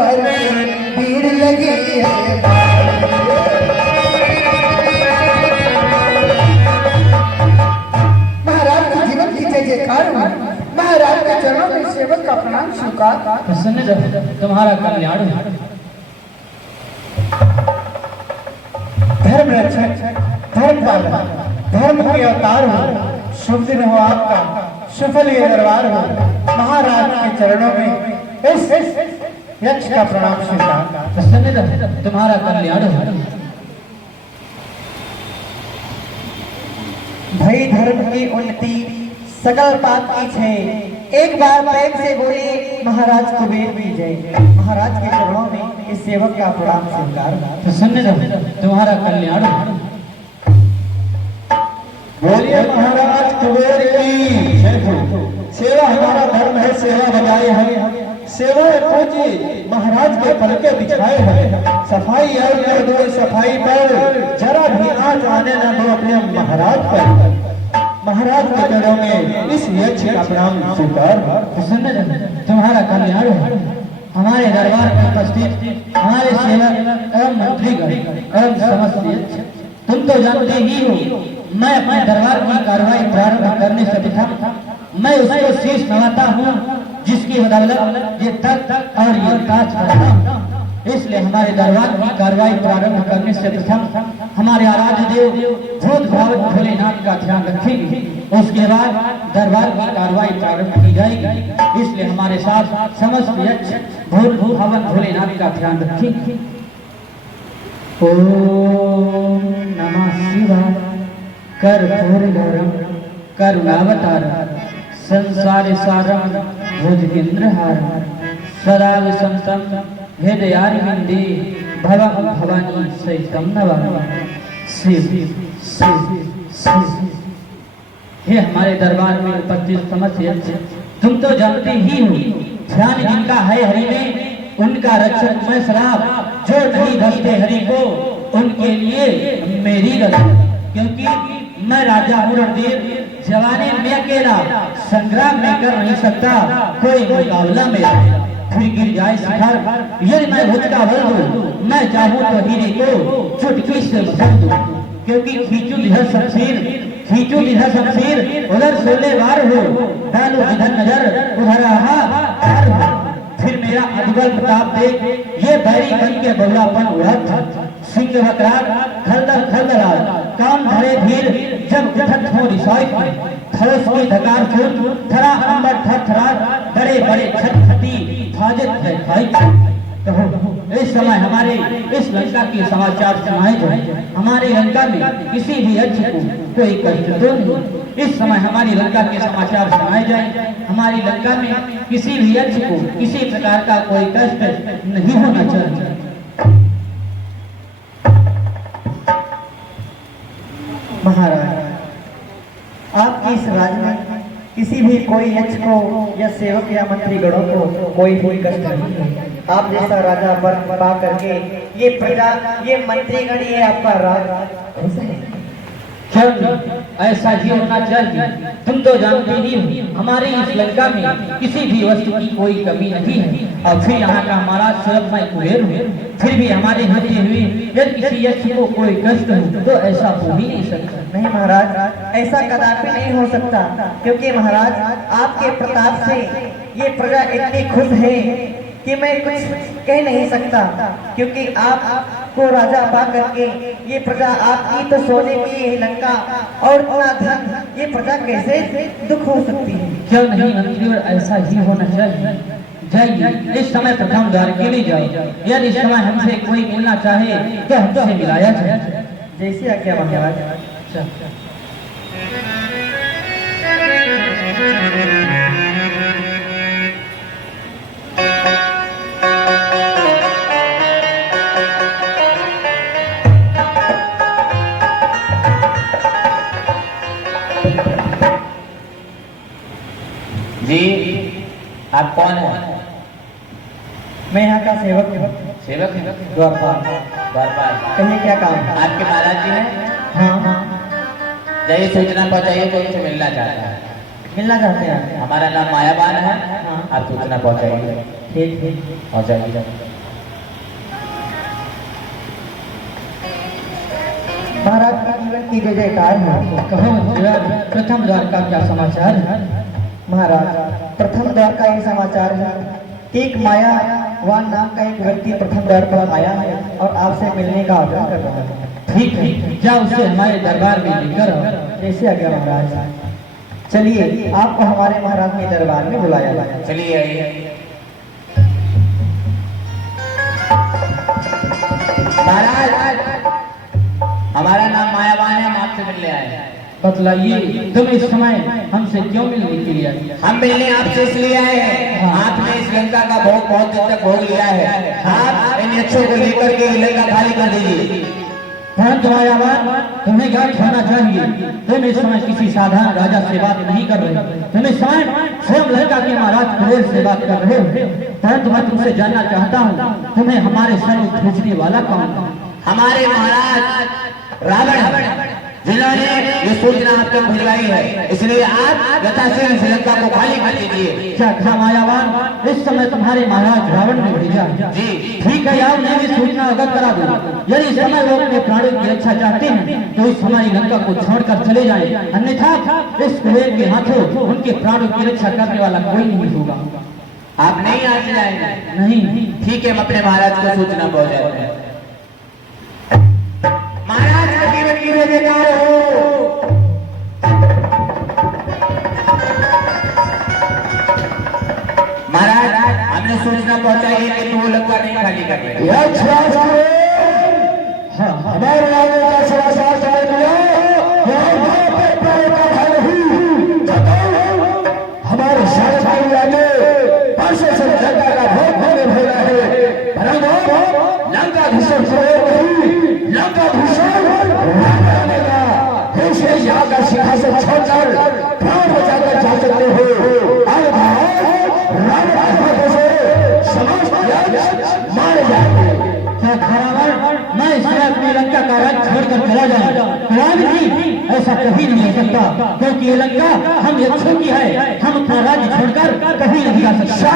दरबार में भीड़ लगी है। महाराज के जीवन की जय जयकार हो। महाराज के चरणों में सेवक का प्रणाम स्वीकार। प्रसन्न रहो, तुम्हारा कल्याण हो। धर्म रक्षक, धर्म पालक, धर्म के अवतार हो। शुभ दिन हो आपका, सफल ये दरबार हो। महाराज के चरणों में इस यक्ष का प्रणाम स्वीकार। प्रसन्न रहो, तुम्हारा कल्याण हो। भई धर्म की उन्नति सकल पाप की छे। एक बार प्रेम से बोले महाराज कुबेर की जय। महाराज के चरणों में इस सेवक का प्रणाम स्वीकार। प्रसन्न रहो, तुम्हारा कल्याण हो। बोलिए महाराज कुबेर की जय हो। सेवा हमारा धर्म है, सेवा बजाए हैं, सेवा पूजी महाराज के पलके बिछाए हैं। सफाई और कर दो, सफाई पर जरा भी आंच आने न दो अपने महाराज पर। महाराज के चरणों में इस यक्ष का प्रणाम स्वीकार। प्रसन्न रहो, तुम्हारा कल्याण हो। हमारे दरबार में उपस्थित हमारे सेवक एवं मंत्रीगण एवं समस्त यक्ष, तुम तो जानते ही हो मैं अपने दरबार की कार्रवाई प्रारंभ करने से प्रथम मैं उसको शीश नवाता हूँ जिसकी बदौलत ये तख्त और ये ताज करता हूँ। इसलिए हमारे दरबार की कार्रवाई प्रारंभ करने से प्रथम हमारे आराध्य देव भूत भावक भोलेनाथ का ध्यान रखेंगे। उसके बाद दरबार की कार्रवाई प्रारंभ की जाएगी। इसलिए हमारे साथ समस्त यक्ष भूत भावक भोलेनाथ का ध्यान रखेंगे। ओम नमः शिवाय। कर्पूरगौरम करुणावतारम संसार सारम भुजगेन्द्रहारम सदा विसंतम हृदयारविंदे भवं भवानी सहितं नमामि। शिव शिव शिव। हे हमारे दरबार में उपस्थित समस्त यक्ष, तुम तो जानते ही हो ध्यान जिनका है हरि में उनका रक्षक मैं श्राप। जो नहीं भजते हरि को उनके लिए मेरी रक्षा। क्योंकि मैं राजा हूँ रणधीर, जवानी में अकेला संग्राम में कर नहीं सकता कोई मुकाबला मेरा। फिर गिर जाए शिखर यदि मैं भुज का बल दूं, मैं चाहूँ तो हीरे को चुटकी से बदल दूं। क्योंकि खींचू लिहर शमशीर, खींचू लिहर शमशीर उधर सोले वार हो, डालो जिधर नजर उधर आहा। फिर मेरा अद्भुत प्रताप देख ये बैरी बन के बगलापन उड़त। सिंह वक्रार खलदल खलदला कान धरे धीर जब उठत हो रिसाई। थरस की धकार सुन थरा अंबर थरथरा बड़े बड़े छटछटी फाजत है खाई। इस समय हमारे इस लंका के समाचार सुनाए जाए। हमारी लंका में किसी भी यक्ष को कोई कष्ट तो नहीं। इस समय हमारी लंका के समाचार सुनाए जाए। हमारी लंका में किसी भी यक्ष को किसी प्रकार का कोई कष्ट नहीं होना चाहिए। महाराज आपकी इस राज में किसी भी कोई यक्ष को या सेवक या मंत्री गणों को कोई भी कष्ट नहीं है। आप जैसा राजा पर पा करके ये प्रजा ये मंत्रीगण ये आपका राज खुश है। ऐसा ही होना चाहिए। तुम तो जानते ही हो हमारी इस लंका में किसी भी वस्तु की कोई कमी नहीं है। और फिर यहाँ का हमारा सुरक्षमय कुबेर है। फिर भी हमारे होते हुए यदि किसी यक्ष को कोई कष्ट हो तो ऐसा हो ही नहीं सकता। नहीं महाराज, ऐसा कदापि नहीं हो सकता। क्योंकि महाराज आपके प्रताप से ये प्रजा इतनी खुश है कि मैं कुछ कह नहीं सकता। क्योंकि आपको राजा पा करके ये प्रजा आपकी तो सोने की है लंका और इतना धन, ये प्रजा कैसे दुख हो सकती है। क्यों नहीं मंत्री, और ऐसा ही होना चाहिए। जाइए इस समय प्रथम द्वार के लिए जाओ। यदि इस समय हमसे कोई मिलना चाहे तो हमसे मिलाया जाए। जैसी आज्ञा महाराज। जी आप कौन है? मैं यहाँ का सेवक हूँ। सेवक है? द्वारपाल। द्वारपाल। कहिए क्या काम है? आपके महाराज जी हैं? हाँ। जाइए सूचना पहुँचाइए कोई उनसे मिलना चाहता है। मिलना चाहते हैं? हमारा नाम मायावान है। हाँ। आप सूचना पहुँचाइए। ठीक पहुँचाइए। की जय जयकार हो। कहो प्रथम द्वार का क्या समाचार है? महाराज, प्रथम द्वार का ये समाचार है कि एक मायावान नाम का एक व्यक्ति प्रथम द्वार पर आया है और आपसे मिलने का आग्रह कर रहा है। ठीक है, जा उसे हमारे दरबार में लेकर आओ। जैसे आ गया महाराज। चलिए, आपको हमारे महाराज के दरबार में बुलाया गया। चलिए आइए। महाराज, हमारा नाम मायावान है, हम आपसे मिलने आए हैं। बतलाइए, तुम इस समय हमसे क्यों मिलने के लिए आए? हम मिलने आपसे इसलिए आए हैं, आपने इस लंका का भोग बहुत दिन तक भोग लिया है। आप इन यक्षों को लेकर के लंका खाली कर दीजिए। परंतु मायावान, तुम्हें क्या कहना चाहिए? तुम इस समय किसी साधारण राजा से बात नहीं कर रहे, तुम इस समय स्वयं लंका के महाराज कुबेर से बात कर रहे हो। परंतु मैं तुमसे जानना चाहता हूँ, तुम्हें हमारे सैनिक भेजने वाला कौन? हमारे महाराज रावण, जिन्होंने ये सूचना आपको भिजवाई है, इसलिए आप यथाशीघ्र श्रीलंका को खाली कर दीजिए। क्या था मायावान, इस समय तुम्हारे महाराज रावण ने भेजा? जी ठीक है यार, मैं भी सूचना अवगत करा दूं। यदि इस समय वो अपने प्राणों की रक्षा चाहते हैं तो इस हमारी लंका को छोड़कर चले जाएं, अन्यथा इस कुबेर के हाथों उनके प्राणों की रक्षा करने वाला कोई नहीं होगा। आप नहीं आज जाएंगे? नहीं। ठीक है, हम अपने महाराज को सूचना पहुंचाते हैं। महाराज का जीवन की जय जयकार हो। महाराज, हमने सूचना पहुंचाई है कि वो लंका नहीं खाली कर रहे। हमारे आगे का समाचार सुन लिया, हमारे सारे भाई आगे परसों से लंका का भोग होने भेजा है। लंका भीषण लंका भीषण ऐसे यहाँ का सिंहासन छोड़कर प्राण बचाकर जा सकते हो। मारे जाएंगे। मैं इस समय अपनी लंका का राज छोड़कर चला जाऊं, नहीं, ऐसा कभी नहीं हो सकता, क्योंकि ये लंका हम यक्षों की है। हम अपना राज्य छोड़कर कभी नहीं जा सकते।